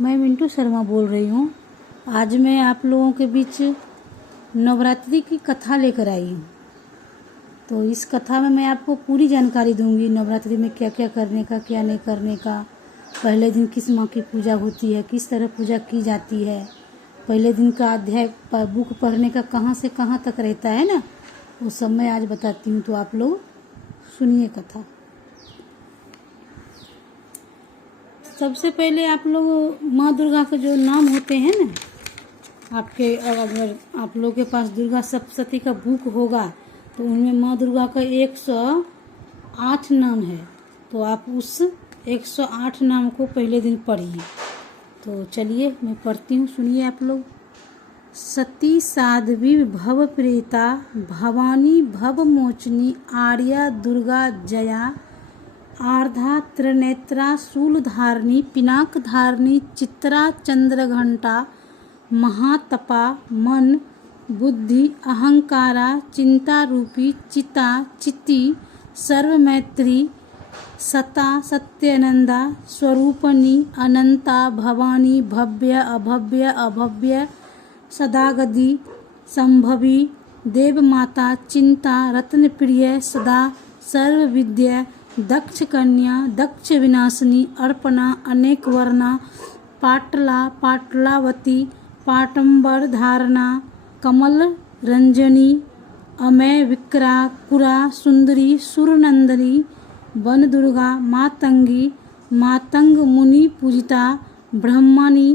मैं मिंटू शर्मा बोल रही हूँ। आज मैं आप लोगों के बीच नवरात्रि की कथा लेकर आई हूँ। तो इस कथा में मैं आपको पूरी जानकारी दूंगी, नवरात्रि में क्या क्या करने का, क्या नहीं करने का, पहले दिन किस माँ की पूजा होती है, किस तरह पूजा की जाती है, पहले दिन का अध्याय बुक पढ़ने का कहाँ से कहाँ तक रहता है ना, वो सब मैं आज बताती हूँ। तो आप लोग सुनिए कथा। सबसे पहले आप लोग माँ दुर्गा के जो नाम होते हैं ना, आपके अगर आप लोग के पास दुर्गा सप्तशती का बुक होगा तो उनमें माँ दुर्गा का 108 नाम है। तो आप उस 108 नाम को पहले दिन पढ़िए। तो चलिए मैं पढ़ती हूँ, सुनिए आप लोग। सती साध्वी भव प्रेता भवानी भव मोचनी आर्या दुर्गा जया आर्धा त्रिनेत्रा शूलधारिणी पिनाक धारिणी चित्रा चंद्रघंटा महातपा मन बुद्धि अहंकारा चिंता रूपी चिता चिति सर्वमैत्री सता सत्यानंदा स्वरूपनी अनंता भवानी भव्य अभव्य अभव्य सदागदी संभवी देवमाता चिंता रत्नप्रिय सदा सर्वविद्या दक्ष कन्या दक्ष विनाशिनी अर्पणा अनेक वर्णा पाटला पाटलावती पाटंबर धारणा कमल रंजनी अमय विक्रा कुरा सुंदरी सुरनंदनी वन दुर्गा मातंगी मातंग मुनि पूजिता ब्रह्मणी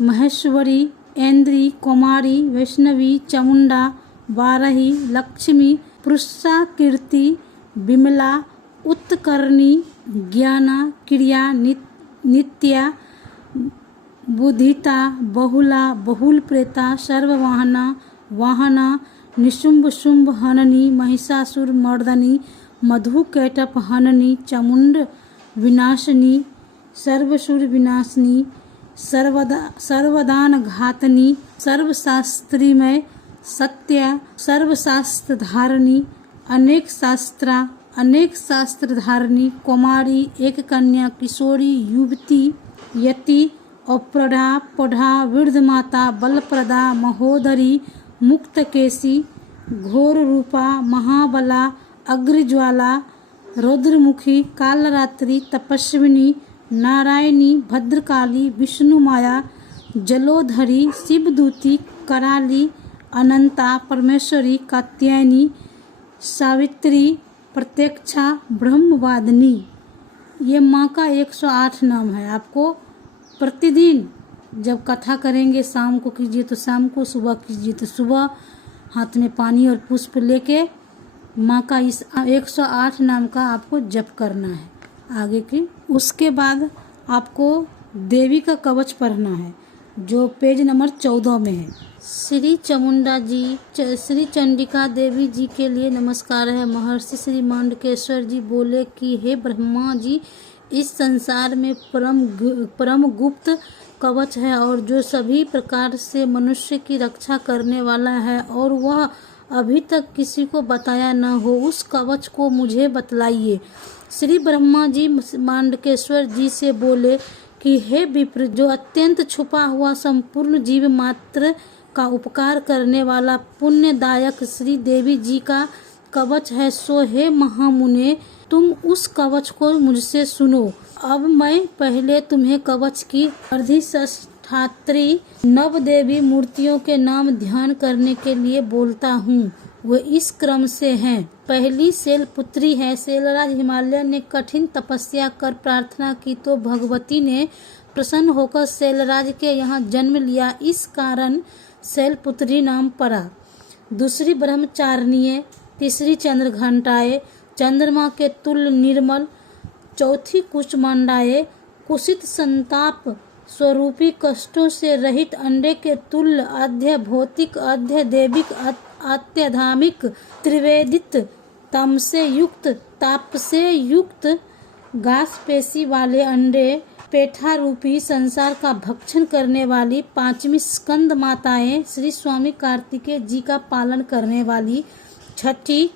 महेश्वरी ऐन्द्री कुमारी वैष्णवी चामुंडा वाराही लक्ष्मी पुरुषा कीर्ति विमला उत्कर्णी ज्ञाना क्रिया नित्या बुधिता बहुला बहुल प्रेता सर्ववाहना वाहना निशुंभ शुंभ हननी महिषासुर मर्दनी मधु कैटप हननी चामुंड विनाशिनी सर्वसुर विनाशिनी सर्वदान घातनी सर्वशास्त्रीमय सत्या सर्वशास्त्र धारणी अनेक शास्त्र धारणी कुमारी एक कन्या किशोरी युवती यति अप्रढ़ा पढ़ा वृद्ध माता बलप्रदा महोदरी मुक्तकेशी घोर रूपा महाबला अग्रज्वाला रौद्रमुखी कालरात्रि तपस्विनी नारायणी भद्रकाली विष्णुमाया जलोधरी शिवदूती कराली अनंता परमेश्वरी कात्यायनी सावित्री प्रत्यक्षा ब्रह्मवादिनी। ये माँ का 108 नाम है। आपको प्रतिदिन जब कथा करेंगे शाम को कीजिए तो शाम को, सुबह कीजिए तो सुबह, हाथ में पानी और पुष्प लेके माँ का इस 108 नाम का आपको जप करना है आगे की। उसके बाद आपको देवी का कवच पढ़ना है जो पेज नंबर 14 में है। श्री चामुंडा जी श्री चंडिका देवी जी के लिए नमस्कार है। महर्षि श्री मांडकेश्वर जी बोले कि हे ब्रह्मा जी, इस संसार में परम गुप्त कवच है और जो सभी प्रकार से मनुष्य की रक्षा करने वाला है और वह अभी तक किसी को बताया न हो, उस कवच को मुझे बतलाइए। श्री ब्रह्मा जी मांडकेश्वर जी से बोले कि हे विप्र, जो अत्यंत छुपा हुआ संपूर्ण जीव मात्र का उपकार करने वाला पुण्यदायक श्री देवी जी का कवच है, सो हे महामुने, तुम उस कवच को मुझसे सुनो। अब मैं पहले तुम्हें कवच की अधिष्ठात्री नव देवी मूर्तियों के नाम ध्यान करने के लिए बोलता हूँ। वे इस क्रम से हैं। पहली शैलपुत्री है। शैलराज हिमालय ने कठिन तपस्या कर प्रार्थना की तो भगवती ने प्रसन्न होकर शैलराज के यहाँ जन्म लिया, इस कारण शैलपुत्री नाम पड़ा। दूसरी ब्रह्मचारिणी, तीसरी चंद्रघंटाए चंद्रमा के तुल्य निर्मल, चौथी कुचमंडाए कुशित संताप स्वरूपी कष्टों से रहित अंडे के तुल्य, अध्य भौतिक अध्य देविक अत्याधामिक त्रिवेदित तम से युक्त ताप से युक्त घास पेशी वाले अंडे, पेठा रूपी संसार का भक्षण करने वाली पांचवी स्कंद माताएं, श्री स्वामी कार्तिकेय जी का पालन करने वाली, छठी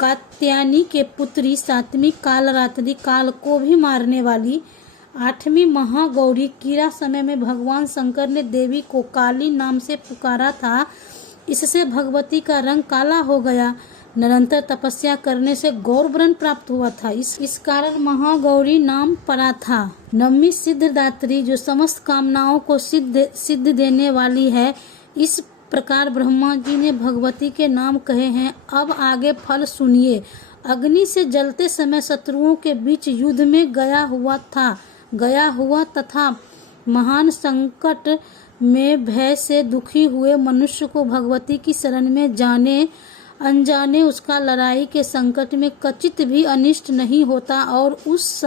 कात्यायनी के पुत्री, सातवीं कालरात्रि काल को भी मारने वाली, 8वीं महागौरी कीड़ा समय में भगवान शंकर ने देवी को काली नाम से पुकारा था। इससे भगवती का रंग काला हो गया। निरंतर तपस्या करने से गौर वर्ण प्राप्त हुआ था। इस कारण महागौरी नाम पड़ा था। 9वीं सिद्धदात्री जो समस्त कामनाओं को सिद्ध देने वाली है। इस प्रकार ब्रह्मा जी ने भगवती के नाम कहे हैं। अब आगे फल सुनिए। अग्नि से जलते समय शत्रुओं के बीच युद्ध में गया हुआ तथा महान संकट में भय से दुखी हुए मनुष्य को भगवती की शरण में जाने अनजाने उसका लड़ाई के संकट में कचित भी अनिष्ट नहीं होता और उस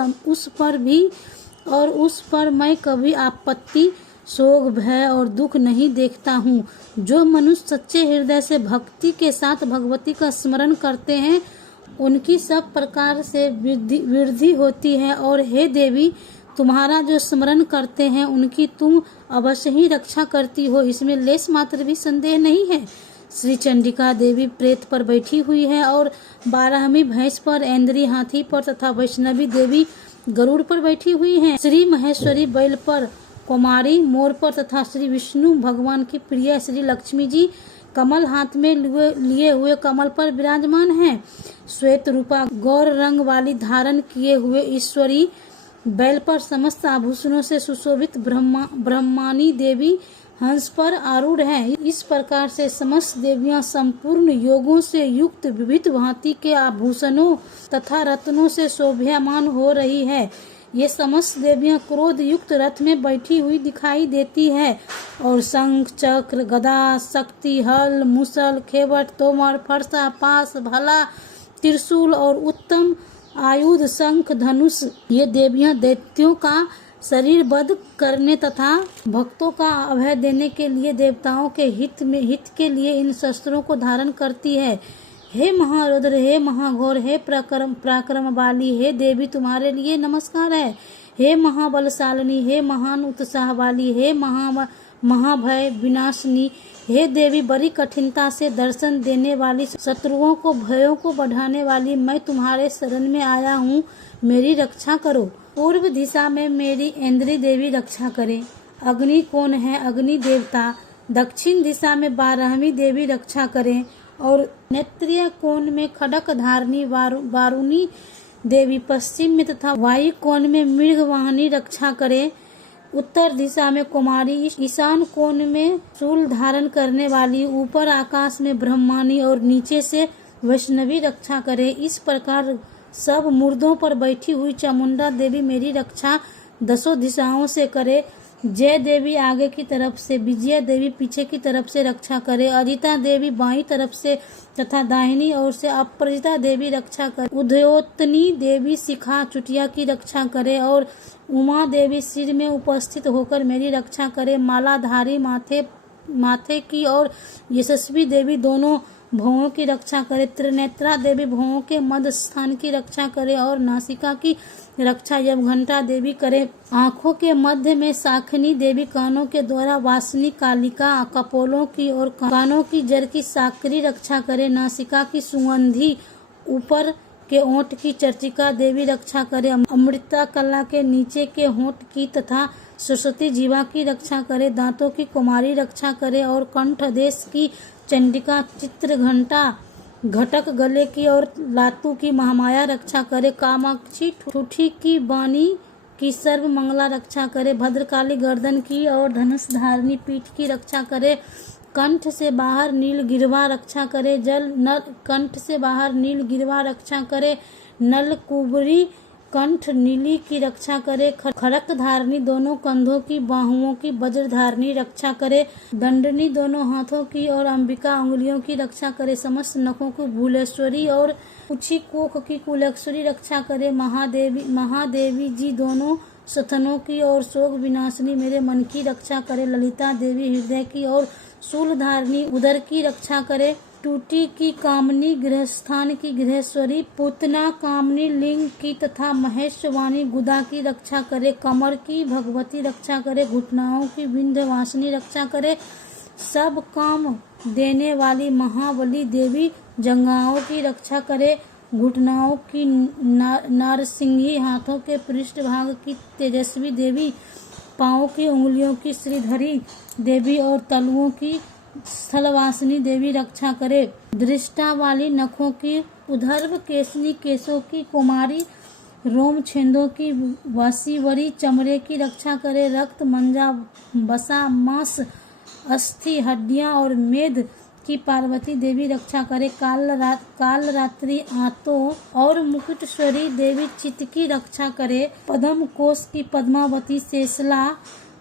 पर मैं कभी आपत्ति, शोक, भय और दुख नहीं देखता हूँ। जो मनुष्य सच्चे हृदय से भक्ति के साथ भगवती का स्मरण करते हैं उनकी सब प्रकार से वृद्धि होती है। और हे देवी, तुम्हारा जो स्मरण करते हैं उनकी तुम अवश्य ही रक्षा करती हो, इसमें लेस मात्र भी संदेह नहीं है। श्री चंडिका देवी प्रेत पर बैठी हुई है और 12वीं भैंस पर, ऐन्द्री हाथी पर तथा वैष्णवी देवी गरुड़ पर बैठी हुई हैं। श्री महेश्वरी बैल पर, कुमारी मोर पर तथा श्री विष्णु भगवान की प्रिय श्री लक्ष्मी जी कमल हाथ में लिए हुए कमल पर विराजमान हैं। श्वेत रूपा गौर रंग वाली धारण किए हुए ईश्वरी बैल पर समस्त आभूषणों से सुशोभित ब्रह्मानी देवी हंस पर आरूढ़ हैं। इस प्रकार से समस्त देवियां संपूर्ण योगों से युक्त विविध भांति के आभूषणों तथा रत्नों से शोभायमान हो रही है। ये समस्त देवियां क्रोध युक्त रथ में बैठी हुई दिखाई देती है और शंख, चक्र, गदा, शक्ति, हल, मुसल, खेवट, तोमर, फरसा, पास, भाला, त्रिशूल और उत्तम आयुध शंख, धनुष, ये देवियां दैत्यों का शरीर वध करने तथा भक्तों का अभय देने के लिए देवताओं के हित के लिए इन शस्त्रों को धारण करती है। हे महारुद्र, हे महाघोर, हे पराक्रम वाली, हे देवी, तुम्हारे लिए नमस्कार है। हे महाबलशालिनी, हे महान उत्साह वाली, हे महाभय विनाशिनी, हे देवी, बड़ी कठिनता से दर्शन देने वाली, शत्रुओं को भयों को बढ़ाने वाली, मैं तुम्हारे शरण में आया हूँ, मेरी रक्षा करो। पूर्व दिशा में मेरी ऐन्द्री देवी रक्षा करे। अग्नि कौन है? अग्नि देवता। दक्षिण दिशा में 12वीं देवी रक्षा करें और नेत्रीय कोण में खड़क धारणी वारुणी देवी, पश्चिम में तथा वायु कोण में मृगवाहिनी रक्षा करे। उत्तर दिशा में कुमारी, ईशान कोण में शूल धारण करने वाली, ऊपर आकाश में ब्रह्मानी और नीचे से वैष्णवी रक्षा करे। इस प्रकार सब मुर्दों पर बैठी हुई चामुंडा देवी मेरी रक्षा 10 दिशाओं से करे। जय देवी आगे की तरफ से, विजया देवी पीछे की तरफ से रक्षा करे। अजिता देवी बाईं तरफ से तथा दाहिनी ओर से अपराजिता देवी रक्षा करे। उद्योतनी देवी शिखा चुटिया की रक्षा करे और उमा देवी सिर में उपस्थित होकर मेरी रक्षा करे। मालाधारी माथे की और यशस्वी देवी दोनों भवों की रक्षा करे। त्रिनेत्रा देवी भवों के मध्य स्थान की रक्षा करे और नासिका की रक्षा यमघंटा देवी करे। आंखों के मध्य में शाखनी देवी, कानों के द्वारा वासनी कालिका, कपोलों की और कानों की जड़ की साकरी रक्षा करे। नासिका की सुगंधी, ऊपर के ओंठ की चर्चिका देवी रक्षा करे। अमृता कला के नीचे के होंठ की तथा सरस्वती जीवा की रक्षा करे। दांतों की कुमारी रक्षा करे और कंठ देश की चंडिका, चित्र घंटा, घटक गले की और लातू की महामाया रक्षा करे। कामाक्षी ठूठी की बानी की सर्व मंगला रक्षा करे। भद्रकाली गर्दन की और धनुष धारणी पीठ की रक्षा करे। कंठ से बाहर नील गिरवा रक्षा करे। कंठ से बाहर नील गिरवा रक्षा करे। नल कुबरी कंठ नीली की रक्षा करे। खड़क धारणी दोनों कंधों की बाहुओं की वज्र धारणी रक्षा करे। दंडनी दोनों हाथों की और अंबिका अंगुलियों की रक्षा करे। समस्त नखों की भूलेश्वरी और उछी कोख की कुलेश्वरी रक्षा करे। महादेवी जी दोनों सथनों की और शोक विनाशिनी मेरे मन की रक्षा करे। ललिता देवी हृदय की और शूल धारणी उदर की रक्षा करे। टूटी की कामनी गृहस्थान की गृहेश्वरी, पूतना कामनी लिंग की तथा महेशवाणी गुदा की रक्षा करे। कमर की भगवती रक्षा करे। घुटनाओं की विंध्यवासिनी रक्षा करे। सब काम देने वाली महाबली देवी जंगाओं की रक्षा करे। घुटनों की नारसिंगी, हाथों के पृष्ठभाग की तेजस्वी देवी, पांवों की उंगलियों की श्रीधरी देवी और तलुओं की स्थलवासिनी देवी रक्षा करे। दृष्टा वाली, नखों की उधर्व केसनी, केशों की कुमारी, रोम छेदों की वसीवरी, चमड़े की रक्षा करे। रक्त, मंजा, बसा, मांस, अस्थि, हड्डियां और मेद की पार्वती देवी रक्षा करे। काल रात्रि, आंतों और मुकुटेश्वरी देवी चित्त की रक्षा करे। पद्म कोश की पद्मावती, शेषला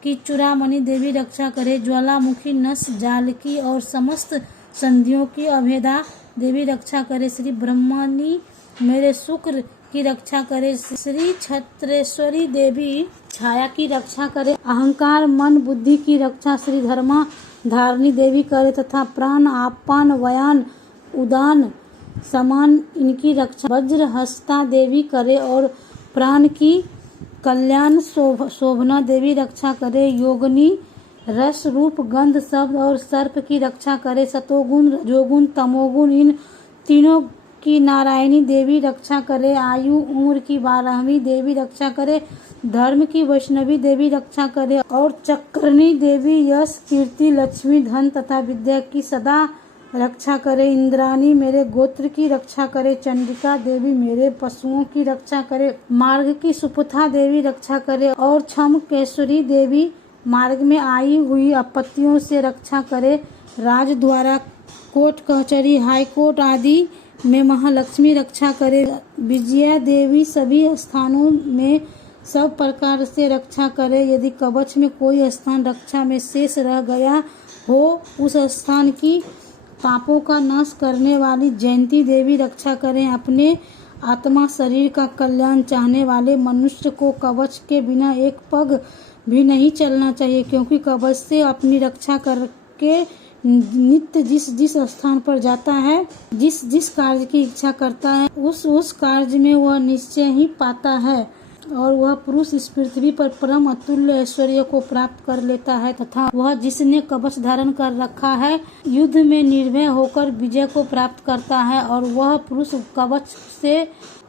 की चूड़ामणि देवी रक्षा करे। ज्वालामुखी, नस, जालकी और समस्त संधियों की अभेदा देवी रक्षा करे। श्री ब्रह्मणी मेरे शुक्र की रक्षा करे। श्री छत्रेश्वरी देवी छाया की रक्षा करे। अहंकार, मन, बुद्धि की रक्षा श्री धर्मा धारणी देवी करे तथा प्राण, आपान, व्यान, उदान, समान इनकी रक्षा वज्र हस्ता देवी करे और प्राण की कल्याण शोभना देवी रक्षा करे। योगिनी रस, रूप, गंध, शब्द और सर्प की रक्षा करे। सतोगुण, रजोगुण, तमोगुण इन तीनों की नारायणी देवी रक्षा करे। आयु, उम्र की 12वीं देवी रक्षा करे। धर्म की वैष्णवी देवी रक्षा करे और चक्रनी देवी यश, कीर्ति, लक्ष्मी, धन तथा विद्या की सदा रक्षा करे। इंद्राणी मेरे गोत्र की रक्षा करे। चंडिका देवी मेरे पशुओं की रक्षा करे। मार्ग की सुपुथा देवी रक्षा करे और क्षमकेश्वरी देवी मार्ग में आई हुई आपत्तियों से रक्षा करे। राज द्वारा, कोर्ट कचहरी, हाई कोर्ट आदि में महालक्ष्मी रक्षा करे। विजया देवी सभी स्थानों में सब प्रकार से रक्षा करे। यदि कवच में कोई स्थान रक्षा में शेष रह गया हो, उस स्थान की पापों का नाश करने वाली जयंती देवी रक्षा करें। अपने आत्मा शरीर का कल्याण चाहने वाले मनुष्य को कवच के बिना एक पग भी नहीं चलना चाहिए, क्योंकि कवच से अपनी रक्षा करके नित्य जिस स्थान पर जाता है, जिस कार्य की इच्छा करता है, उस कार्य में वह निश्चय ही पाता है और वह पुरुष इस पृथ्वी पर परम अतुल्य ऐश्वर्य को प्राप्त कर लेता है तथा वह जिसने कवच धारण कर रखा है युद्ध में निर्भय होकर विजय को प्राप्त करता है और वह पुरुष कवच से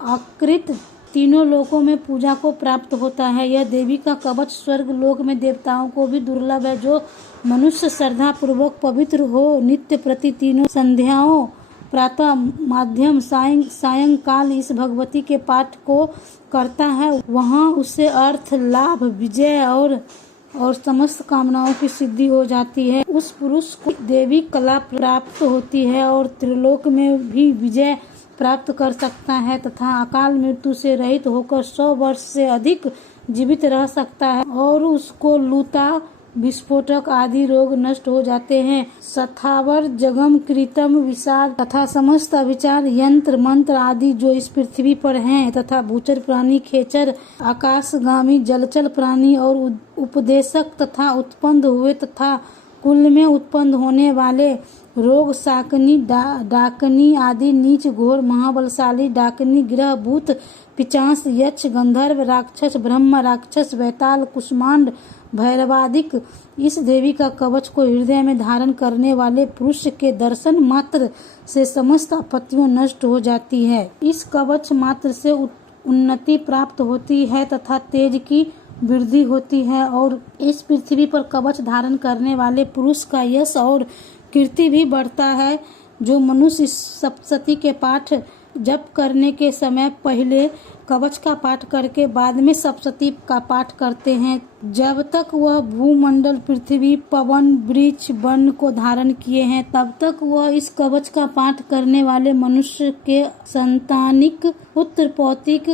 आकृत तीनों लोकों में पूजा को प्राप्त होता है। यह देवी का कवच स्वर्ग लोक में देवताओं को भी दुर्लभ है। जो मनुष्य श्रद्धा पूर्वक पवित्र हो, नित्य प्रति तीनों संध्याओं, प्रातः, माध्यम, सायंकाल इस भगवती के पाठ को करता है, वहाँ उससे अर्थ, लाभ, विजय और समस्त कामनाओं की सिद्धि हो जाती है। उस पुरुष को देवी कला प्राप्त होती है और त्रिलोक में भी विजय प्राप्त कर सकता है तथा अकाल मृत्यु से रहित होकर 100 वर्ष से अधिक जीवित रह सकता है और उसको लूता, विस्फोटक आदि रोग नष्ट हो जाते हैं। सथावर, जगम, कृतम, विषाद तथा समस्त अभिचार, यंत्र, मंत्र आदि जो इस पृथ्वी पर हैं तथा भूचर प्राणी, खेचर, आकाशगामी, जलचर प्राणी और उपदेशक तथा उत्पन्न हुए तथा कुल में उत्पन्न होने वाले रोग, शाकनी, डाकनी आदि, नीच, घोर, महाबलशाली, डाकनी, ग्रह, भूत, पिचास, यक्ष, गंधर्व, राक्षस, ब्रह्म राक्षस, वैताल, कुष्मांड, भैरवादिक इस देवी का कवच को हृदय में धारण करने वाले पुरुष के दर्शन मात्र से समस्त आपत्तियां नष्ट हो जाती है। इस कवच मात्र से उन्नति प्राप्त होती है तथा तेज की वृद्धि होती है और इस पृथ्वी पर कवच धारण करने वाले पुरुष का यश और कीर्ति भी बढ़ता है। जो मनुष्य सप्तशती के पाठ जप करने के समय पहले कवच का पाठ करके बाद में सप्तशती का पाठ करते हैं, जब तक वह भूमंडल, पृथ्वी, पवन, वृक्ष, वन को धारण किए हैं, तब तक वह इस कवच का पाठ करने वाले मनुष्य के संतानिक, पुत्र, पौत्रिक,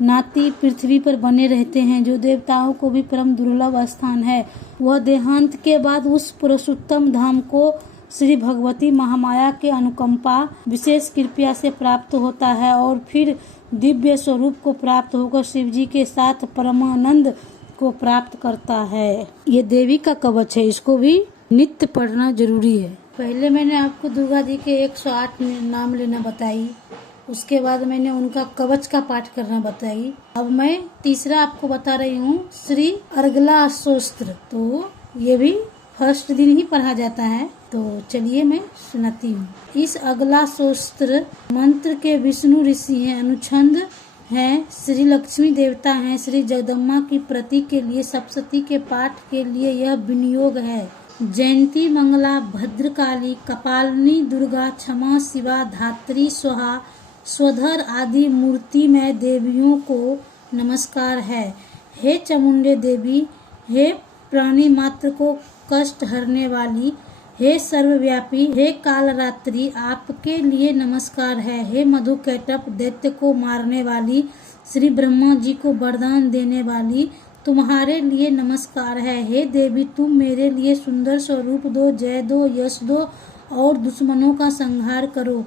नाती पृथ्वी पर बने रहते हैं, जो देवताओं को भी परम दुर्लभ स्थान है। वह देहांत के बाद उस पुरुषोत्तम धाम को श्री भगवती महामाया के अनुकंपा विशेष कृपया से प्राप्त होता है और फिर दिव्य स्वरूप को प्राप्त होकर शिव जी के साथ परमानंद को प्राप्त करता है। ये देवी का कवच है, इसको भी नित्य पढ़ना जरूरी है। पहले मैंने आपको दुर्गा जी के 108 नाम लेना बताई, उसके बाद मैंने उनका कवच का पाठ करना बताई। अब मैं तीसरा आपको बता रही हूँ श्री अर्गला स्तोत्र। तो ये भी फर्स्ट दिन ही पढ़ा जाता है तो चलिए मैं सुनाती हूँ। इस अगला स्तोत्र मंत्र के विष्णु ऋषि हैं, अनुच्छंद हैं, श्री लक्ष्मी देवता हैं, श्री जगदम्बा की प्रति के लिए सप्तशती के पाठ के लिए यह विनियोग है। जयंती, मंगला, भद्रकाली, कपालिनी, दुर्गा, क्षमा, शिवा, धात्री, स्वाहा, स्वधर आदि मूर्तिमय देवियों को नमस्कार है। हे चामुंडे देवी, हे प्राणी मात्र को कष्ट हरने वाली, हे सर्वव्यापी, हे कालरात्रि, आपके लिए नमस्कार है। हे मधुकैटभ, दैत्य को मारने वाली, श्री ब्रह्मा जी को वरदान देने वाली, तुम्हारे लिए नमस्कार है। हे देवी, तुम मेरे लिए सुंदर स्वरूप दो, जय दो, यश दो और दुश्मनों का संहार करो।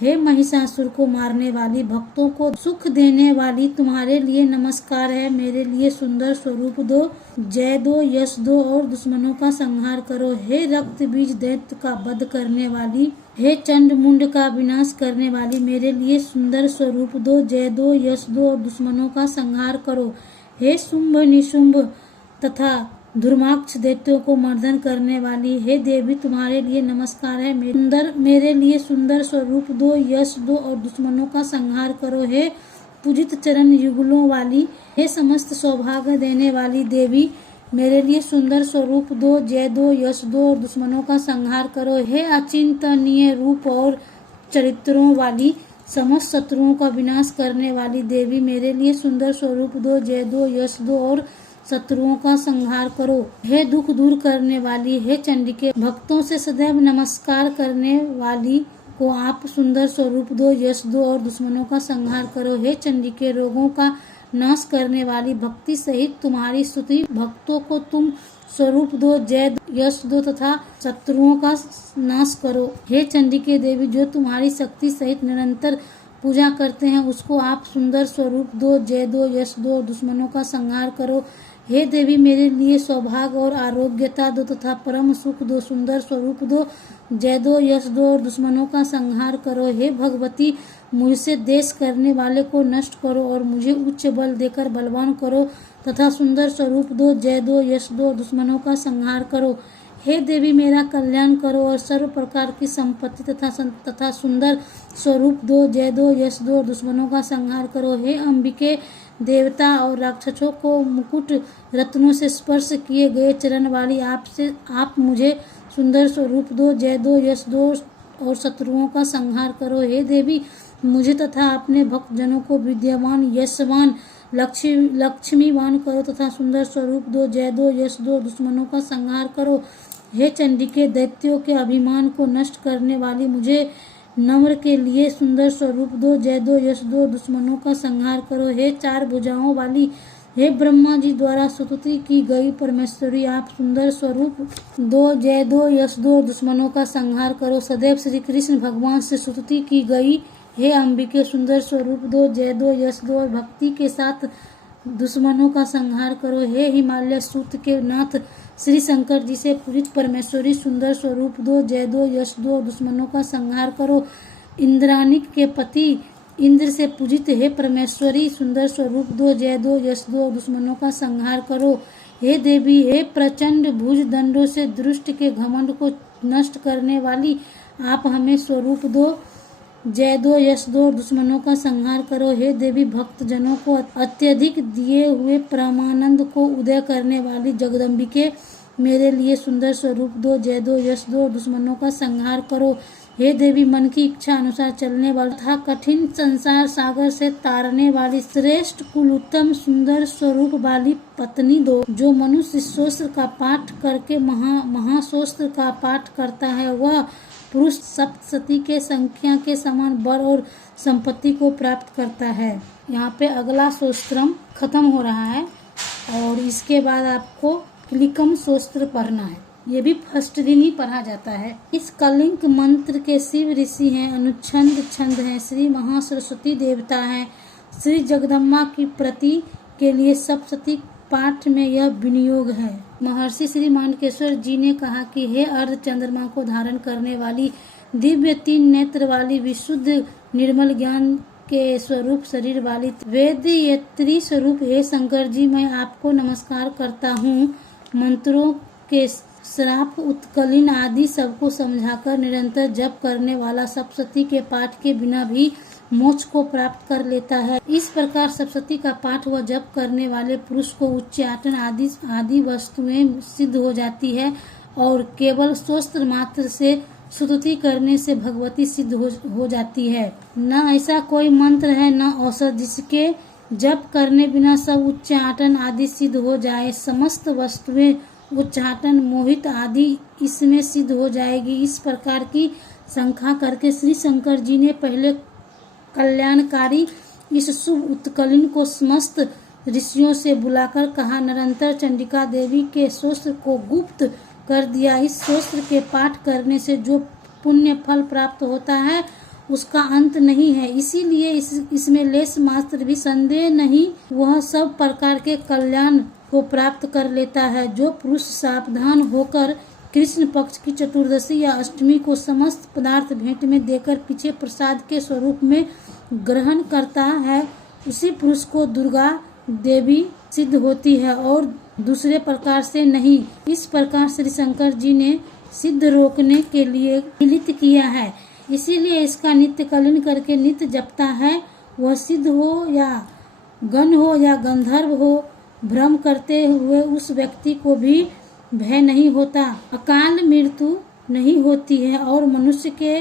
हे महिषासुर को मारने वाली, भक्तों को सुख देने वाली, तुम्हारे लिए नमस्कार है। मेरे लिए सुंदर स्वरूप दो, जय दो, यश दो और दुश्मनों का संहार करो। हे रक्त बीज दैत्य का वध करने वाली, हे चंड मुंड का विनाश करने वाली, मेरे लिए सुंदर स्वरूप दो, जय दो, यश दो और दुश्मनों का संहार करो। हे शुंभ निशुंभ तथा धूर्माक्ष दैत्यों को मर्दन करने वाली, हे देवी, तुम्हारे लिए नमस्कार है। मेरे लिए सुंदर स्वरूप दो, यश दो और दुश्मनों का संहार करो। हे पूजित चरण युगलों वाली, हे समस्त सौभाग्य देने वाली देवी, मेरे लिए सुंदर स्वरूप दो, जय दो, यश दो और दुश्मनों का संहार करो। हे अचिंतनीय रूप और चरित्रों वाली, समस्त शत्रुओं का विनाश करने वाली देवी, मेरे लिए सुंदर स्वरूप दो, जय दो, यश दो और शत्रुओं का संहार करो। हे दुख दूर करने वाली, हे चंडिके, भक्तों से सदैव नमस्कार करने वाली को आप सुंदर स्वरूप दो, यश दो और दुश्मनों का संहार करो। हे चंडिके, रोगों का नाश करने वाली, भक्ति सहित तुम्हारी स्तुति भक्तों को तुम स्वरूप दो, जय यश दो तथा शत्रुओं का नाश करो। हे चंडिके देवी, जो तुम्हारी शक्ति सहित निरंतर पूजा करते हैं उसको आप सुंदर स्वरूप दो, जय दो, यश दो और दुश्मनों का संहार करो। हे देवी, मेरे लिए सौभाग्य और आरोग्यता दो तथा परम सुख दो, सुंदर स्वरूप दो, जय दो, यश दो और दुश्मनों का संहार करो। हे भगवती, मुझसे देश करने वाले को नष्ट करो और मुझे उच्च बल देकर बलवान करो तथा सुंदर स्वरूप दो, जय दो, यश दो और दुश्मनों का संहार करो। हे देवी, मेरा कल्याण करो और सर्व प्रकार की संपत्ति तथा सुंदर स्वरूप दो, जय दो, यश दो और दुश्मनों का संहार करो। हे अंबिके, देवता और राक्षसों को मुकुट रत्नों से स्पर्श किए गए चरण वाली, आप मुझे सुंदर स्वरूप दो, जय दो, यश दो और शत्रुओं का संहार करो। हे देवी, मुझे तथा अपने भक्त जनों को विद्यावान, यशवान, लक्ष्मीवान करो तथा सुंदर स्वरूप दो, जय दो, यश दो, दुश्मनों का संहार करो। हे चंडिके, दैत्यों के अभिमान को नष्ट करने वाली, मुझे नम्र के लिए सुंदर स्वरूप दो, जय दो, यश दो, दुश्मनों का संहार करो। हे चार भुजाओं वाली, हे ब्रह्मा जी द्वारा स्तुति की गई परमेश्वरी, आप सुंदर स्वरूप दो, जय दो, यश दो, दुश्मनों का संहार करो। सदैव श्री कृष्ण भगवान से स्तुति की गई, हे अंबिके, सुंदर स्वरूप दो, जय दो, यश दो और भक्ति के साथ दुश्मनों का संहार करो। हे हिमालय सूत के नाथ श्री शंकर जी से पूजित परमेश्वरी, सुंदर स्वरूप दो, जय दो, यश दो, दुश्मनों का संहार करो। इंद्रानिक के पति इंद्र से पूजित हे परमेश्वरी, सुंदर स्वरूप दो, जय दो, यश दो, दुश्मनों का संहार करो। हे देवी, हे प्रचंड भुज दंडों से दुष्ट के घमंड को नष्ट करने वाली, आप हमें स्वरूप दो, जय दो, यश दो, दुश्मनों का संहार करो। हे देवी, भक्त जनों को अत्यधिक दिए हुए परमानंद को उदय करने वाली जगदम्बिके, मेरे लिए सुंदर स्वरूप दो, जय दो, यश दो, दुश्मनों का संहार करो। हे देवी, मन की इच्छा अनुसार चलने वाली तथा कठिन संसार सागर से तारने वाली, श्रेष्ठ कुल उत्तम सुंदर स्वरूप वाली पत्नी दो। जो मनुष्य स्तोत्र का पाठ करके महास्तोत्र का पाठ करता है, वह पुरुष सप्तशती के संख्या के समान बर और संपत्ति को प्राप्त करता है। यहाँ पे अगला स्तोत्रम खत्म हो रहा है और इसके बाद आपको क्लिकम स्तोत्र पढ़ना है। ये भी फर्स्ट दिन ही पढ़ा जाता है। इस कलिंक मंत्र के शिव ऋषि हैं, अनुच्छंद छंद हैं, श्री महासरस्वती देवता हैं। श्री जगदम्बा की प्रति के लिए सप्तशती पाठ में यह विनियोग है। महर्षि श्री माणकेश्वर जी ने कहा कि हे अर्ध चंद्रमा को धारण करने वाली, दिव्य तीन नेत्र वाली, विशुद्ध निर्मल ज्ञान के स्वरूप शरीर वाली, वेदयत्री स्वरूप हे शंकर जी, मैं आपको नमस्कार करता हूँ। मंत्रों के श्राप, उत्कलिन आदि सबको समझाकर निरंतर जप करने वाला सप्तशती के पाठ के बिना भी मोक्ष को प्राप्त कर लेता है। इस प्रकार सप्तशती का पाठ व जप करने वाले पुरुष को उच्चाटन आदि वस्तुएं सिद्ध हो जाती है और केवल स्तोत्र मात्र से स्तुति करने से भगवती सिद्ध हो जाती है। न ऐसा कोई मंत्र है न औषध जिसके जप करने बिना सब उच्चाटन आदि सिद्ध हो जाए। समस्त वस्तुएं उच्चाटन मोहित आदि इसमें सिद्ध हो जाएगी। इस प्रकार की शंका करके श्री शंकर जी ने पहले कल्याणकारी इस शुभ उत्कलिन को समस्त ऋषियों से बुलाकर कहा, निरंतर चंडिका देवी के स्तोत्र को गुप्त कर दिया। इस स्तोत्र के पाठ करने से जो पुण्य फल प्राप्त होता है उसका अंत नहीं है, इसीलिए इसमें लेस मात्र भी संदेह नहीं। वह सब प्रकार के कल्याण को प्राप्त कर लेता है। जो पुरुष सावधान होकर कृष्ण पक्ष की चतुर्दशी या अष्टमी को समस्त पदार्थ भेंट में देकर पीछे प्रसाद के स्वरूप में ग्रहण करता है, उसी पुरुष को दुर्गा देवी सिद्ध होती है और दूसरे प्रकार से नहीं। इस प्रकार श्री शंकर जी ने सिद्ध रोकने के लिए विलित किया है, इसीलिए इसका नित्य कलिन करके नित्य जपता है। वह सिद्ध हो या गण हो या गंधर्व हो, भ्रम करते हुए उस व्यक्ति को भी भय नहीं होता, अकाल मृत्यु नहीं होती है और मनुष्य के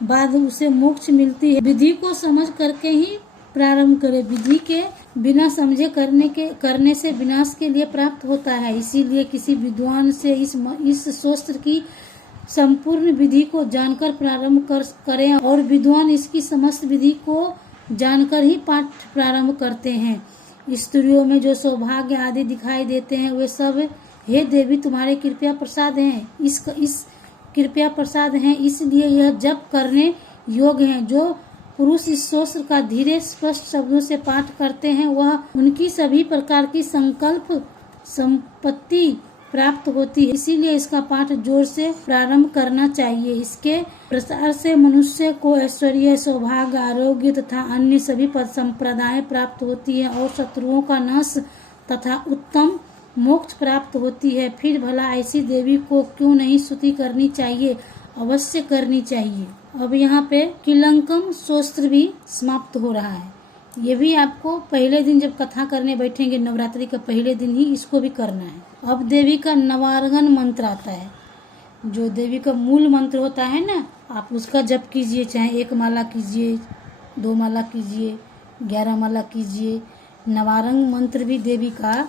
बाद उसे मोक्ष मिलती है। विधि को समझ करके ही प्रारंभ करे, विधि के बिना समझे करने से विनाश के लिए प्राप्त होता है। इसीलिए किसी विद्वान से इस स्तोत्र की संपूर्ण विधि को जानकर प्रारंभ करें और विद्वान इसकी समस्त विधि को जानकर ही पाठ प्रारंभ करते हैं। स्त्रियों में जो सौभाग्य आदि दिखाई देते हैं वे सब हे देवी तुम्हारे कृपया प्रसाद हैं, इस कृपया प्रसाद हैं, इसलिए यह जप करने योग्य हैं। जो पुरुष इस स्तोत्र का धीरे स्पष्ट शब्दों से पाठ करते हैं वह उनकी सभी प्रकार की संकल्प संपत्ति प्राप्त होती है, इसीलिए इसका पाठ जोर से प्रारंभ करना चाहिए। इसके प्रसार से मनुष्य को ऐश्वर्य, सौभाग्य, आरोग्य तथा अन्य सभी संप्रदाय प्राप्त होती है और शत्रुओं का नाश तथा उत्तम मोक्ष प्राप्त होती है। फिर भला ऐसी देवी को क्यों नहीं स्तुति करनी चाहिए, अवश्य करनी चाहिए। अब यहाँ पे किलंकम स्तोत्र भी समाप्त हो रहा है। ये भी आपको पहले दिन जब कथा करने बैठेंगे नवरात्रि का पहले दिन ही इसको भी करना है। अब देवी का नवार्गन मंत्र आता है, जो देवी का मूल मंत्र होता है ना, आप उसका जप कीजिए, चाहे 1 माला कीजिए, 2 माला कीजिए, 11 माला कीजिए। नवारंग मंत्र भी देवी का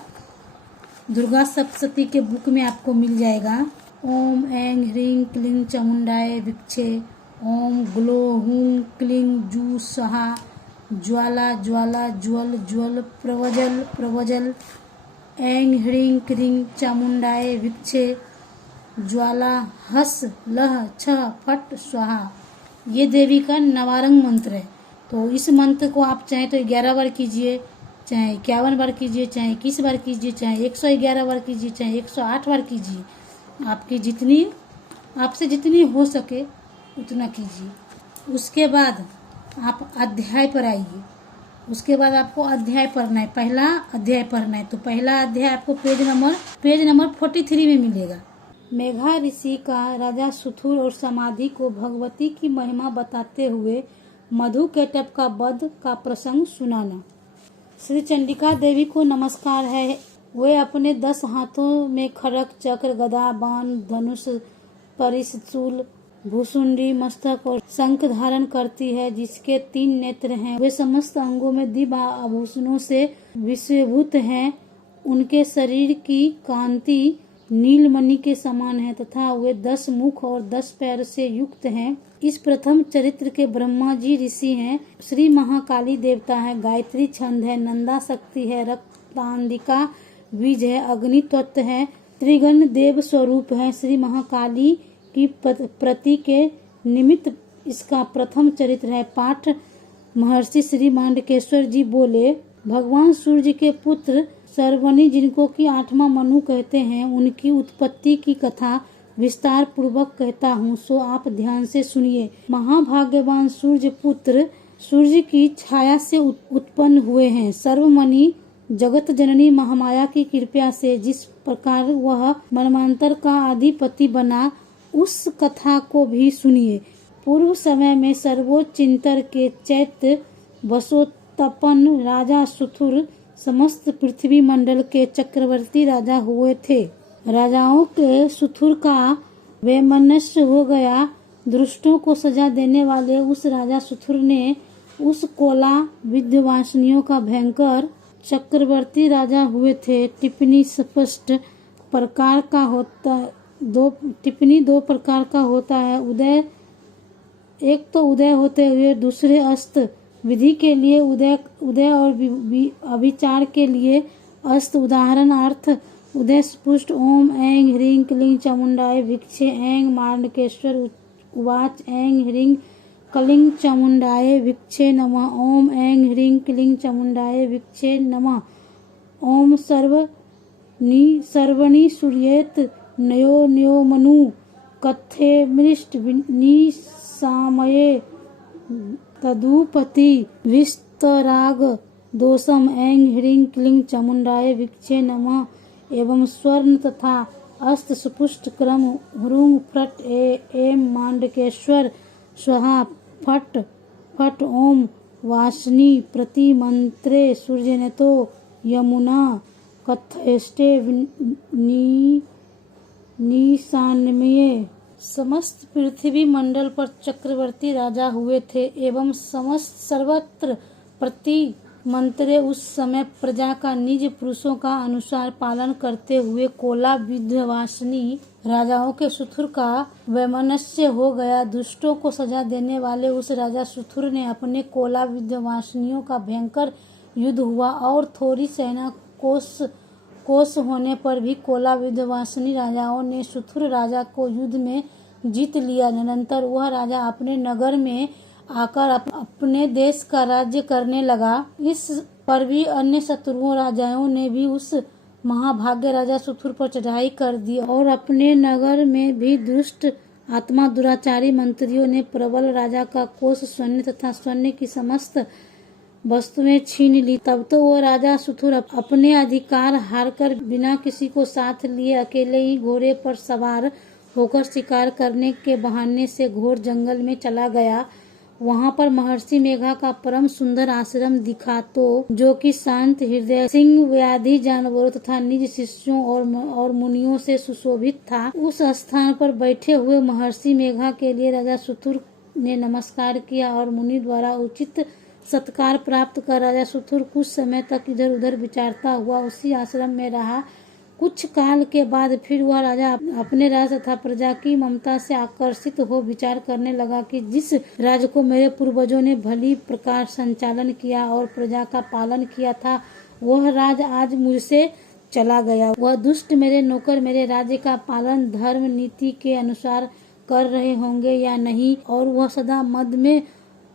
दुर्गा सप्तशती के बुक में आपको मिल जाएगा। ओम ऐं ह्रीं क्लीं चामुंडाय विक्षे, ओम ग्लो हूं क्लीं जू स्वाहा, ज्वाला ज्वाला ज्वल ज्वल प्रवजल प्रवजल, ऐं ह्रीं क्लीं चामुंडाय विक्षे, ज्वाला हस लह छ फट स्वाहा। ये देवी का नवारंग मंत्र है। तो इस मंत्र को आप चाहे तो 11 बार कीजिए, चाहे 51 बार कीजिए, चाहे 21 बार कीजिए, चाहे 111 बार कीजिए, चाहे 108 बार कीजिए। आपसे जितनी हो सके उतना कीजिए। उसके बाद आप अध्याय पर आइए। उसके बाद आपको अध्याय पढ़ना है, पहला अध्याय पढ़ना है। तो पहला अध्याय आपको पेज नंबर 43 में मिलेगा। मेघा ऋषि का राजा सुथुर और समाधि को भगवती की महिमा बताते हुए मधु के टप का वध का प्रसंग सुनाना। श्री चंडिका देवी को नमस्कार है। वे अपने 10 हाथों में खड़ग, चक्र, गदा, बाण, धनुष, परिश, शूल, भूसुंडी, मस्तक और शंख धारण करती है, जिसके 3 नेत्र हैं। वे समस्त अंगों में दिव्य आभूषणों से विभूषित हैं। उनके शरीर की कांति नीलमणि के समान है तथा वे 10 मुख और 10 पैर से युक्त हैं। इस प्रथम चरित्र के ब्रह्मा जी ऋषि हैं, श्री महाकाली देवता है, गायत्री छंद है, नंदा शक्ति है, रक्तांदिका बीज है, अग्नि तत्व है, त्रिगण देव स्वरूप है। श्री महाकाली की प्रति के निमित्त इसका प्रथम चरित्र है। पाठ महर्षि श्री मांडकेश्वर जी बोले, भगवान सूर्य के पुत्र सर्वनी, जिनको कि 8वां मनु कहते हैं, उनकी उत्पत्ति की कथा विस्तार पूर्वक कहता हूँ, सो आप ध्यान से सुनिए। महाभाग्यवान सूर्य पुत्र सूर्य की छाया से उत्पन्न हुए हैं। सर्वमणि जगत जननी महामाया की कृपा से जिस प्रकार वह मनमांतर का अधिपति बना, उस कथा को भी सुनिए। पूर्व समय में सर्वोच्च चिंतर के चैत्य वसोत्तपन राजा सुथुर समस्त पृथ्वी मंडल के चक्रवर्ती राजा हुए थे। राजाओं के सुथुर का वैमनस्य हो गया। दुष्टों को सजा देने वाले उस राजा सुथुर ने उस कोला विद्यवासिनियों का भयंकर चक्रवर्ती राजा हुए थे। टिप्पणी स्पष्ट प्रकार का होता दो प्रकार का होता है। उदय, एक तो उदय होते हुए, दूसरे अस्त। विधि के लिए उदय और अभिचार के लिए अस्त। उदाहरण अर्थ उदय पुष्ट ओम ऐं ह्रीं क्लीं चामुंडाय भिक्षे ऐं मार्णकेश्वर उवाच ऐं ह्रीं क्लीं चामुंडाय भिक्षे नमः। ओम ऐं ह्रीं क्लीं चामुंडाय भिक्षे नमः। ओम सर्वणि सूर्येत नयो नयो मनु कथे मृष्ट निसामये तदुपति विस्तराग दोषम ऐं ह्रीं क्लीं चामुंडाय भिक्षे नमः। एवं स्वर्ण तथा अस्त सुपुष्ट क्रम ह्रूं फट एम मांडकेश्वर स्वाहा फट फट ओम वासनी प्रति मंत्रे सूर्यनेतो यमुना कथयष्टे निशानमये। समस्त पृथ्वी मंडल पर चक्रवर्ती राजा हुए थे एवं समस्त सर्वत्र प्रति मंत्रे उस समय प्रजा का निज पुरुषों का अनुसार पालन करते हुए कोला विद्यवासिनी राजाओं के सुथुर का वैमनस्य हो गया। दुष्टों को सजा देने वाले उस राजा सुथुर ने अपने कोला विद्यवासिनियों का भयंकर युद्ध हुआ और थोड़ी सेना कोस होने पर भी कोला विद्यवासिनी राजाओं ने सुथुर राजा को युद्ध में जीत लिया। अनंतर वह राजा अपने नगर में आकर अपने देश का राज्य करने लगा। इस पर भी अन्य शत्रुओं राजाओं ने भी उस महाभाग्य राजा सुथुर पर चढ़ाई कर दी और अपने नगर में भी दुष्ट आत्मा दुराचारी मंत्रियों ने प्रबल राजा का कोष स्वर्ण तथा स्वर्ण की समस्त वस्तुएं छीन ली। तब तो वो राजा सुथुर अपने अधिकार हारकर बिना किसी को साथ लिए अकेले ही घोड़े पर सवार होकर शिकार करने के बहाने से घोर जंगल में चला गया। वहां पर महर्षि मेघा का परम सुंदर आश्रम दिखा तो जो कि शांत हृदय सिंह व्याधि जानवरों तथा निज शिष्यों और मुनियों से सुशोभित था। उस स्थान पर बैठे हुए महर्षि मेघा के लिए राजा सुथुर ने नमस्कार किया और मुनि द्वारा उचित सत्कार प्राप्त कर राजा सुथुर कुछ समय तक इधर उधर विचारता हुआ उसी आश्रम में रहा। कुछ काल के बाद फिर वह राजा अपने राज तथा प्रजा की ममता से आकर्षित हो विचार करने लगा कि जिस राज को मेरे पूर्वजों ने भली प्रकार संचालन किया और प्रजा का पालन किया था, वह राज आज मुझसे चला गया। वह दुष्ट मेरे नौकर मेरे राज्य का पालन धर्म नीति के अनुसार कर रहे होंगे या नहीं, और वह सदा मद में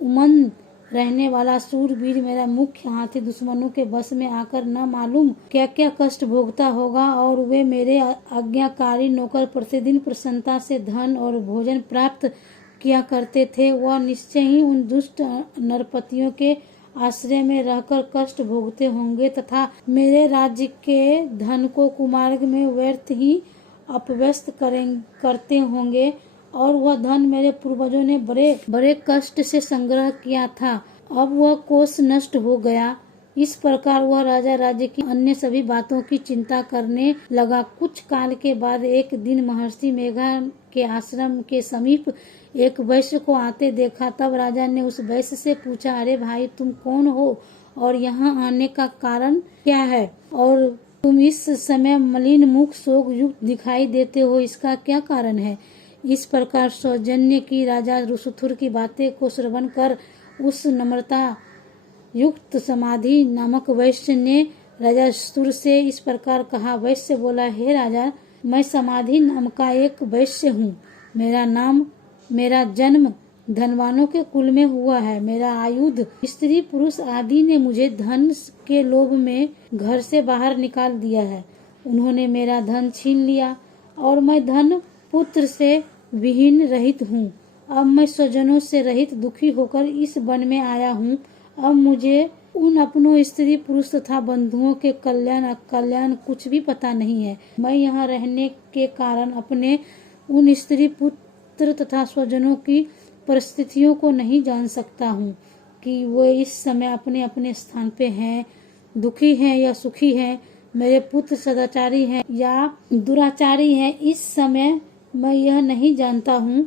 उमन रहने वाला सूरवीर मेरा मुख्य हाथी दुश्मनों के बस में आकर न मालूम क्या क्या कष्ट भोगता होगा। और वे मेरे आज्ञाकारी नौकर प्रतिदिन प्रसन्नता से धन और भोजन प्राप्त किया करते थे। वह निश्चय ही उन दुष्ट नरपतियों के आश्रय में रहकर कष्ट भोगते होंगे तथा मेरे राज्य के धन को कुमार्ग में व्यर्थ ही अपव्यस्त करते होंगे। और वह धन मेरे पूर्वजों ने बड़े बड़े कष्ट से संग्रह किया था, अब वह कोष नष्ट हो गया। इस प्रकार वह राजा राज्य की अन्य सभी बातों की चिंता करने लगा। कुछ काल के बाद एक दिन महर्षि मेघा के आश्रम के समीप एक वैश्य को आते देखा। तब राजा ने उस वैश्य से पूछा, अरे भाई, तुम कौन हो और यहाँ आने का कारण क्या है, और तुम इस समय मलिन मुख शोक युक्त दिखाई देते हो, इसका क्या कारण है। इस प्रकार सौजन्य की राजा सुथुर की बातें को श्रवण कर उस नम्रता युक्त समाधि नामक वैश्य ने राजा सुथुर से इस प्रकार कहा। वैश्य बोला, हे राजा, मैं समाधि नाम का एक वैश्य हूँ। मेरा जन्म धनवानों के कुल में हुआ है। मेरा आयुध स्त्री पुरुष आदि ने मुझे धन के लोभ में घर से बाहर निकाल दिया है। उन्होंने मेरा धन छीन लिया और मैं धन पुत्र से विहीन रहित हूँ। अब मैं स्वजनों से रहित दुखी होकर इस वन में आया हूँ। अब मुझे उन अपनों, स्त्री पुरुष तथा बंधुओं के कल्याण अकल्याण कुछ भी पता नहीं है। मैं यहाँ रहने के कारण अपने उन स्त्री पुत्र तथा स्वजनों की परिस्थितियों को नहीं जान सकता हूँ कि वो इस समय अपने अपने स्थान पे हैं, दुखी हैं या सुखी हैं, मेरे पुत्र सदाचारी हैं या दुराचारी हैं। इस समय मैं यह नहीं जानता हूँ।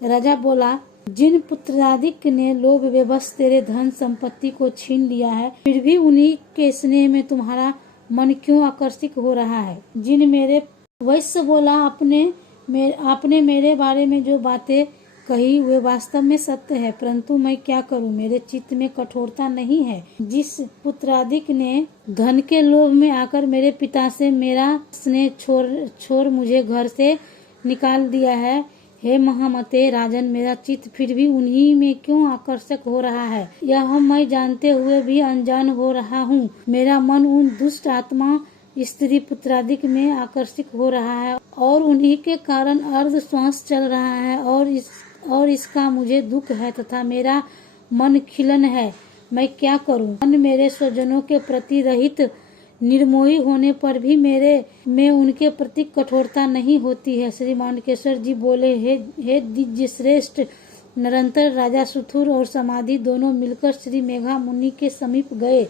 राजा बोला, जिन पुत्रादिक ने लोभ विवश तेरे धन संपत्ति को छीन लिया है, फिर भी उन्हीं के स्नेह में तुम्हारा मन क्यों आकर्षित हो रहा है? जिन मेरे वैश्य बोला, आपने मेरे बारे में जो बातें कही वे वास्तव में सत्य है, परंतु मैं क्या करूं, मेरे चित्त में कठोरता नहीं है। जिस पुत्रादिक ने धन के लोभ में आकर मेरे पिता से मेरा स्नेह छोड़ मुझे घर से निकाल दिया है, हे महामते राजन, मेरा चित्त फिर भी उन्हीं में क्यों आकर्षक हो रहा है? यह मैं जानते हुए भी अनजान हो रहा हूँ। मेरा मन उन दुष्ट आत्मा स्त्री पुत्रादिक में आकर्षित हो रहा है और उन्हीं के कारण अर्ध श्वास चल रहा है और इसका मुझे दुख है तथा मेरा मन खिलन है। मैं क्या करूं? मन मेरे स्वजनों के प्रति रहित निर्मोही होने पर भी में उनके प्रति कठोरता नहीं होती है। श्री माणकेश्वर जी बोले, हे दिव्य श्रेष्ठ, निरंतर राजा सुथुर और समाधि दोनों मिलकर श्री मेघा मुनि के समीप गए,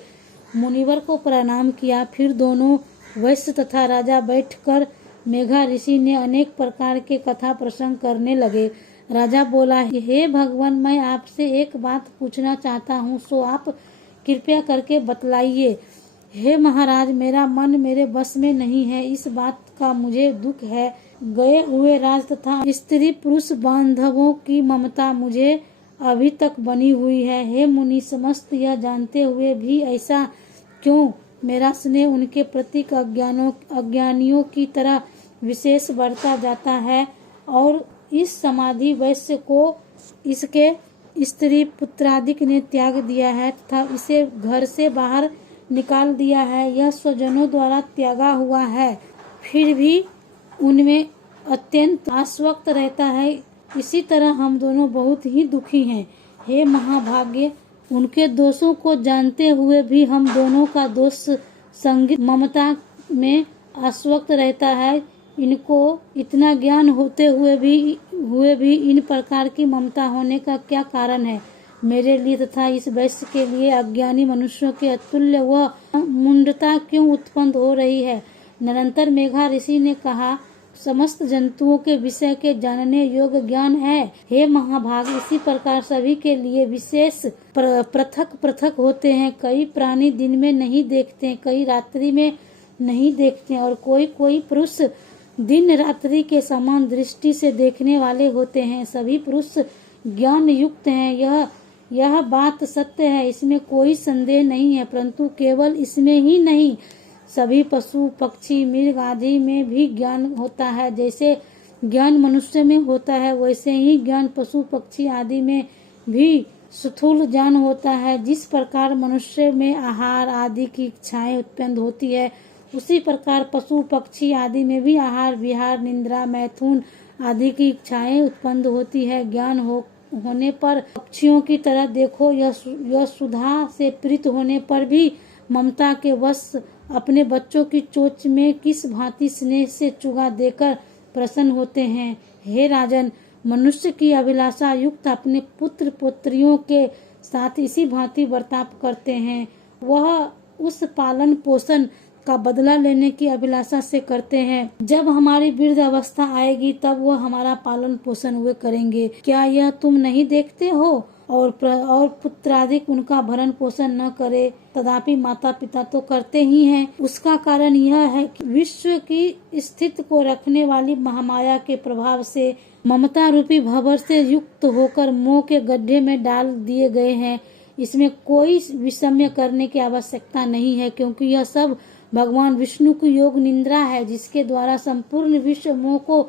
मुनिवर को प्रणाम किया। फिर दोनों वैश्य तथा राजा बैठकर मेघा ऋषि ने अनेक प्रकार के कथा प्रसंग करने लगे। राजा बोला, हे भगवान, मैं आपसे एक बात पूछना चाहता हूँ, सो आप कृपया करके बतलाइए। हे महाराज, मेरा मन मेरे बस में नहीं है, इस बात का मुझे दुख है। गए हुए राज तथा स्त्री पुरुष बांधवों की ममता मुझे अभी तक बनी हुई है। हे मुनि, समस्त यह जानते हुए भी ऐसा क्यों मेरा स्नेह उनके प्रति अज्ञानियों की तरह विशेष बढ़ता जाता है और इस समाधि वैश्य को इसके स्त्री पुत्रादिक ने त्याग दिया है तथा इसे घर से बाहर निकाल दिया है। यह स्वजनों द्वारा त्यागा हुआ है, फिर भी उनमें अत्यंत आसक्त रहता है। इसी तरह हम दोनों बहुत ही दुखी हैं। हे महाभाग्य, उनके दोषों को जानते हुए भी हम दोनों का दोष संगित ममता में आसक्त रहता है। इनको इतना ज्ञान होते हुए भी इन प्रकार की ममता होने का क्या कारण है? मेरे लिए तथा इस वैश्य के लिए अज्ञानी मनुष्यों के अतुल्य व मूढ़ता क्यों उत्पन्न हो रही है? निरंतर मेघा ऋषि ने कहा, समस्त जंतुओं के विषय के जानने योग्य ज्ञान है। हे महाभाग, इसी प्रकार सभी के लिए विशेष पृथक पृथक होते हैं। कई प्राणी दिन में नहीं देखते, कई रात्रि में नहीं देखते और कोई पुरुष दिन रात्रि के समान दृष्टि से देखने वाले होते हैं। सभी पुरुष ज्ञान युक्त हैं, यह बात सत्य है, इसमें कोई संदेह नहीं है। परंतु केवल इसमें ही नहीं, सभी पशु पक्षी मृग आदि में भी ज्ञान होता है। जैसे ज्ञान मनुष्य में होता है, वैसे ही ज्ञान पशु पक्षी आदि में भी स्थूल ज्ञान होता है। जिस प्रकार मनुष्य में आहार आदि की इच्छाएं उत्पन्न होती है, उसी प्रकार पशु पक्षी आदि में भी आहार विहार निद्रा मैथुन आदि की इच्छाएं उत्पन्न होती है। ज्ञान होने पर पक्षियों की तरह देखो, यह सुधा से प्रीत होने पर भी ममता के वश अपने बच्चों की चोंच में किस भांति स्नेह से चुगा देकर प्रसन्न होते हैं। हे राजन, मनुष्य की अभिलाषा युक्त अपने पुत्र पुत्रियों के साथ इसी भांति बर्ताव करते हैं। वह उस पालन पोषण का बदला लेने की अभिलाषा से करते हैं। जब हमारी वृद्ध अवस्था आएगी तब वह हमारा पालन पोषण वे करेंगे। क्या यह तुम नहीं देखते हो? और पुत्रादिक उनका भरण पोषण न करे, तथापि माता पिता तो करते ही हैं। उसका कारण यह है कि विश्व की स्थिति को रखने वाली महामाया के प्रभाव से ममता रूपी भंवर से युक्त होकर मोह के गड्ढे में डाल दिए गए हैं। इसमें कोई विषम्य करने की आवश्यकता नहीं है, क्योंकि यह सब भगवान विष्णु की योग निद्रा है, जिसके द्वारा संपूर्ण विश्व मोह को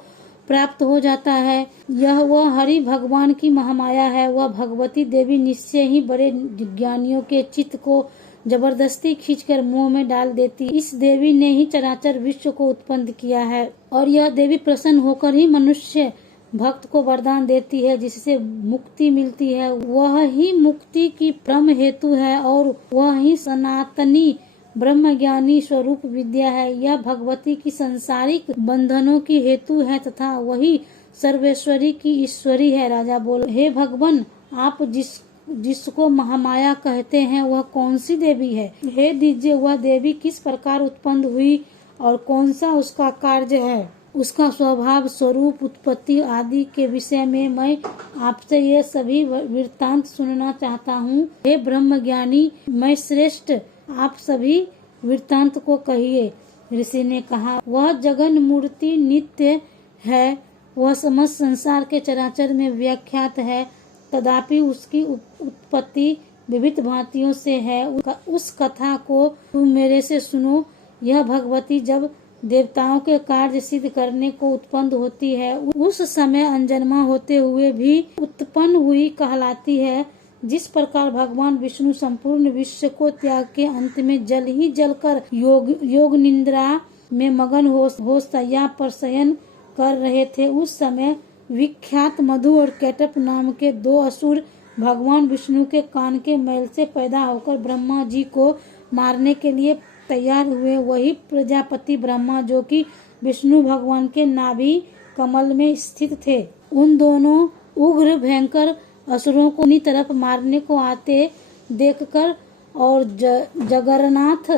प्राप्त हो जाता है। यह वह हरि भगवान की महामाया है। वह भगवती देवी निश्चय ही बड़े ज्ञानियों के चित्त को जबरदस्ती खींचकर मोह में डाल देती। इस देवी ने ही चराचर विश्व को उत्पन्न किया है और यह देवी प्रसन्न होकर ही मनुष्य भक्त को वरदान देती है जिससे मुक्ति मिलती है। वह ही मुक्ति की परम हेतु है और वह ही सनातनी ब्रह्मज्ञानी स्वरूप विद्या है। यह भगवती की संसारिक बंधनों की हेतु है तथा वही सर्वेश्वरी की ईश्वरी है। राजा बोले, हे भगवान, आप जिसको महामाया कहते हैं वह कौन सी देवी है? हे दीजिए, वह देवी किस प्रकार उत्पन्न हुई और कौन सा उसका कार्य है, उसका स्वभाव, स्वरूप, उत्पत्ति आदि के विषय में मैं आपसे ये सभी वृत्तांत सुनना चाहता हूँ। हे ब्रह्मज्ञानी, मैं श्रेष्ठ, आप सभी वृत्तांत को कहिए। ऋषि ने कहा, वह जगन मूर्ति नित्य है, वह समस्त संसार के चराचर में व्याख्यात है, तथापि उसकी उत्पत्ति विविध भांतियों से है। उस कथा को तुम मेरे से सुनो। यह भगवती जब देवताओं के कार्य सिद्ध करने को उत्पन्न होती है, उस समय अनजन्मा होते हुए भी उत्पन्न हुई कहलाती है। जिस प्रकार भगवान विष्णु संपूर्ण विश्व को त्याग के अंत में जल ही जल कर योग निद्रा में मगन हो शैया पर शयन कर रहे थे, उस समय विख्यात मधु और कैटप नाम के दो असुर भगवान विष्णु के कान के मैल से पैदा होकर ब्रह्मा जी को मारने के लिए तैयार हुए। वही प्रजापति ब्रह्मा जो कि विष्णु भगवान के नाभि कमल में स्थित थे, उन दोनों उग्र भयंकर असुरों को अपनी तरफ मारने को आते देखकर और जगन्नाथ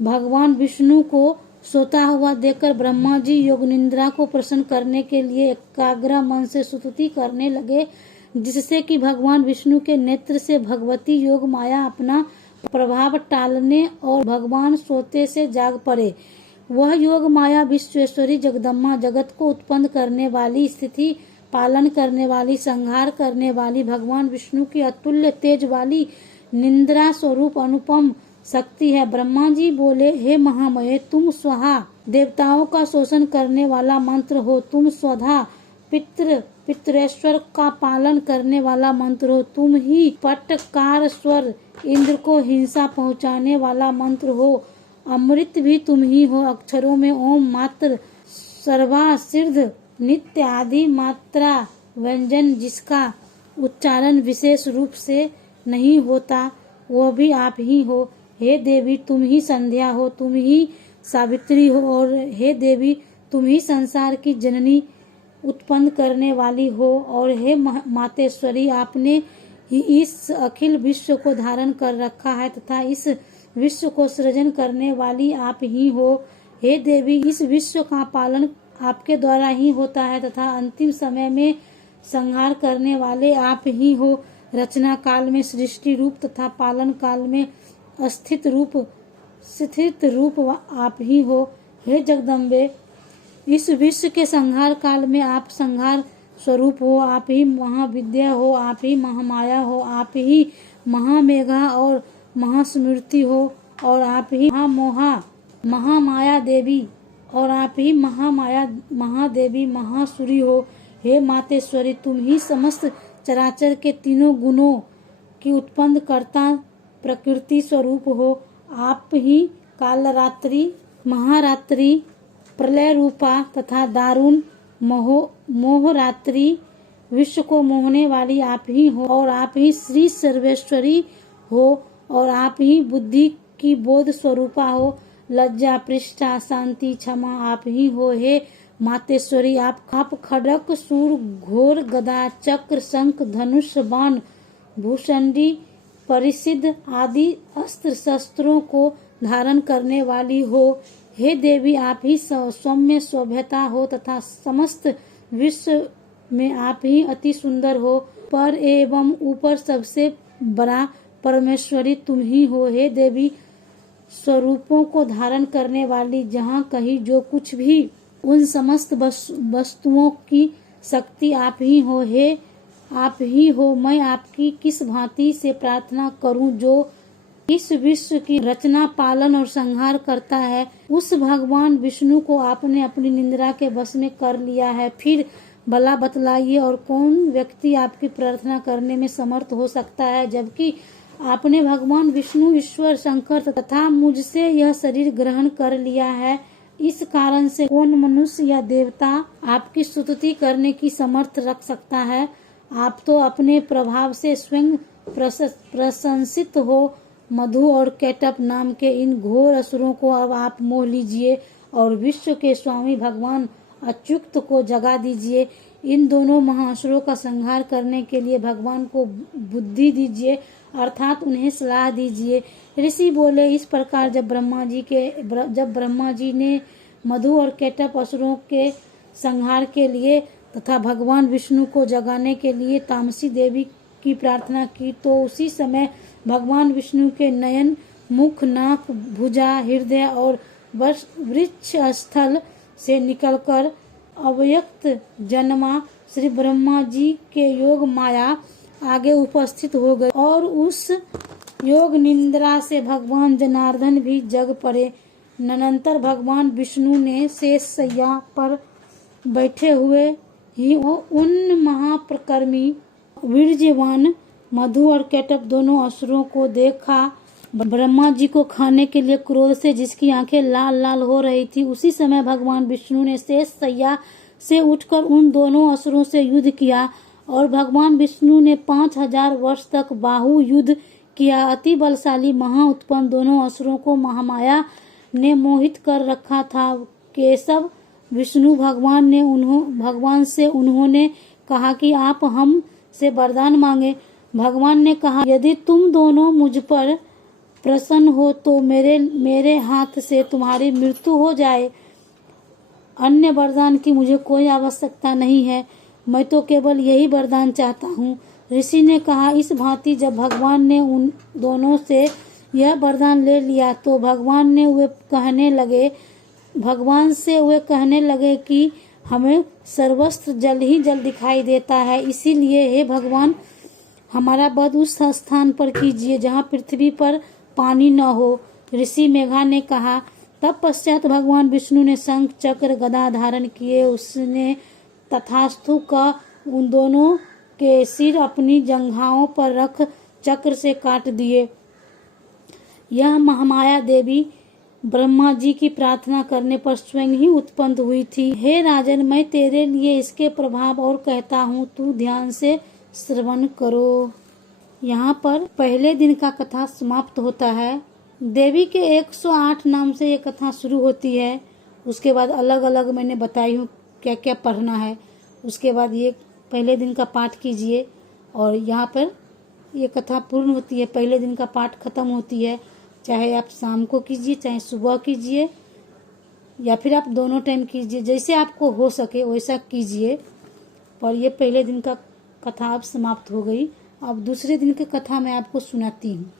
भगवान विष्णु को सोता हुआ देखकर ब्रह्मा जी योग निद्रा को प्रसन्न करने के लिए एकाग्र मन से स्तुति करने लगे, जिससे कि भगवान विष्णु के नेत्र से भगवती योग माया अपना प्रभाव टालने और भगवान सोते से जाग पड़े। वह योग माया विश्वेश्वरी जगदम्बा, जगत को उत्पन्न करने वाली, स्थिति पालन करने वाली, संहार करने वाली, भगवान विष्णु की अतुल्य तेज वाली निद्रा स्वरूप अनुपम शक्ति है। ब्रह्मा जी बोले, हे महामये, तुम स्वाहा देवताओं का शोषण करने वाला मंत्र हो, तुम स्वधा पितरेश्वर का पालन करने वाला मंत्र हो, तुम ही पटकार स्वर इंद्र को हिंसा पहुंचाने वाला मंत्र हो, अमृत भी तुम ही हो, अक्षरों में ओम मात्र, सर्वा सिद्ध नित्य आदि मात्रा व्यंजन जिसका उच्चारण विशेष रूप से नहीं होता वह भी आप ही हो। हे देवी, तुम ही संध्या हो, तुम ही सावित्री हो, और हे देवी, तुम ही संसार की जननी उत्पन्न करने वाली हो, और हे मातेश्वरी, आपने ही इस अखिल विश्व को धारण कर रखा है तथा इस विश्व को सृजन करने वाली आप ही हो। हे देवी, इस विश्व का पालन आपके द्वारा ही होता है तथा अंतिम समय में संहार करने वाले आप ही हो। रचना काल में सृष्टि रूप तथा पालन काल में स्थित रूप आप ही हो। हे जगदम्बे, इस विश्व के संहार काल में आप संहार स्वरूप हो, आप ही महाविद्या हो, आप ही महामाया हो, आप ही महामेघा और महास्मृति हो, और आप ही महामाया देवी, और आप ही महादेवी महासुरी हो। हे मातेश्वरी, तुम ही समस्त चराचर के तीनों गुणों की उत्पन्न करता प्रकृति स्वरूप हो। आप ही कालरात्रि, महारात्रि, प्रलय रूपा तथा दारुण मोहरात्रि, विश्व को मोहने वाली आप ही हो, और आप ही श्री सर्वेश्वरी हो, और आप ही बुद्धि की बोध स्वरूपा हो। लज्जा, पृष्ठा, शांति, क्षमा आप ही हो। हे मातेश्वरी, आप खड्ग, सूर, घोर, गदा, चक्र, शंख, धनुष, बाण, भूषंडी, परिसिद्ध आदि अस्त्र शस्त्रों को धारण करने वाली हो। हे देवी, आप ही सौम्य स्वभ्यता हो तथा समस्त विश्व में आप ही अति सुंदर हो। पर एवं ऊपर सबसे बड़ा परमेश्वरी तुम ही हो। हे देवी, स्वरूपों को धारण करने वाली, जहाँ कहीं जो कुछ भी, उन समस्त वस्तुओं की शक्ति आप ही हो। हे आप ही हो, मैं आपकी किस भांति से प्रार्थना करूं जो इस विश्व की रचना, पालन और संहार करता है। उस भगवान विष्णु को आपने अपनी निंद्रा के वश में कर लिया है। फिर भला बतलाइए, और कौन व्यक्ति आपकी प्रार्थना करने में समर्थ हो सकता है, जबकि आपने भगवान विष्णु, ईश्वर, शंकर तथा मुझसे यह शरीर ग्रहण कर लिया है। इस कारण से कौन मनुष्य या देवता आपकी स्तुति करने की समर्थ रख सकता है। आप तो अपने प्रभाव से स्वयं प्रशंसित हो। मधु और कैटप नाम के इन घोर असुरों को अब आप मोह लीजिए और विश्व के स्वामी भगवान अच्युत को जगा दीजिए। इन दोनों महासुरों का संहार करने के लिए भगवान को बुद्धि दीजिए, अर्थात उन्हें सलाह दीजिए। ऋषि बोले, इस प्रकार जब ब्रह्मा जी ने मधु और कैटप असुरों के संहार के लिए तथा भगवान विष्णु को जगाने के लिए तामसी देवी की प्रार्थना की, तो उसी समय भगवान विष्णु के नयन, मुख, नाक, भुजा, हृदय और वृक्ष स्थल से निकलकर अव्यक्त जन्मा श्री ब्रह्मा जी के योग माया आगे उपस्थित हो गए और उस योग निद्रा से भगवान जनार्दन भी जग पड़े। अनंतर भगवान विष्णु ने शेष शैया पर बैठे हुए ही उन महाप्रकर्मी वीर्यवान मधु और कैटप दोनों असुरों को देखा। ब्रह्मा जी को खाने के लिए क्रोध से जिसकी आंखें लाल लाल हो रही थी, उसी समय भगवान विष्णु ने शेष शैया से उठकर उन दोनों असुरों से युद्ध किया और भगवान विष्णु ने 5000 वर्ष तक बाहु युद्ध किया। अति बलशाली महा उत्पन्न दोनों असुरों को महामाया ने मोहित कर रखा था। केशव विष्णु भगवान से उन्होंने कहा कि आप हम से वरदान मांगे। भगवान ने कहा, यदि तुम दोनों मुझ पर प्रसन्न हो तो मेरे हाथ से तुम्हारी मृत्यु हो जाए। अन्य वरदान की मुझे कोई आवश्यकता नहीं है, मैं तो केवल यही वरदान चाहता हूँ। ऋषि ने कहा, इस भांति जब भगवान ने उन दोनों से यह वरदान ले लिया तो भगवान से वे कहने लगे कि हमें सर्वस्त्र जल ही जल दिखाई देता है, इसीलिए हे भगवान हमारा वध उस स्थान पर कीजिए जहाँ पृथ्वी पर पानी न हो। ऋषि मेघा ने कहा, तब पश्चात भगवान विष्णु ने शंख चक्र गदा धारण किए। उसने तथास्तु का उन दोनों के सिर अपनी जंघाओं पर रख चक्र से काट दिए। यह महामाया देवी ब्रह्मा जी की प्रार्थना करने पर स्वयं ही उत्पन्न हुई थी। हे राजन, मैं तेरे लिए इसके प्रभाव और कहता हूँ, तू ध्यान से श्रवण करो। यहाँ पर पहले दिन का कथा समाप्त होता है। देवी के 108 नाम से ये कथा शुरू होती है। उसके बाद अलग अलग मैंने बताई हूँ क्या क्या पढ़ना है। उसके बाद ये पहले दिन का पाठ कीजिए और यहाँ पर ये कथा पूर्ण होती है। पहले दिन का पाठ खत्म होती है, चाहे आप शाम को कीजिए चाहे सुबह कीजिए या फिर आप दोनों टाइम कीजिए, जैसे आपको हो सके वैसा कीजिए। पर ये पहले दिन का कथा अब समाप्त हो गई। अब दूसरे दिन की कथा मैं आपको सुनाती हूँ।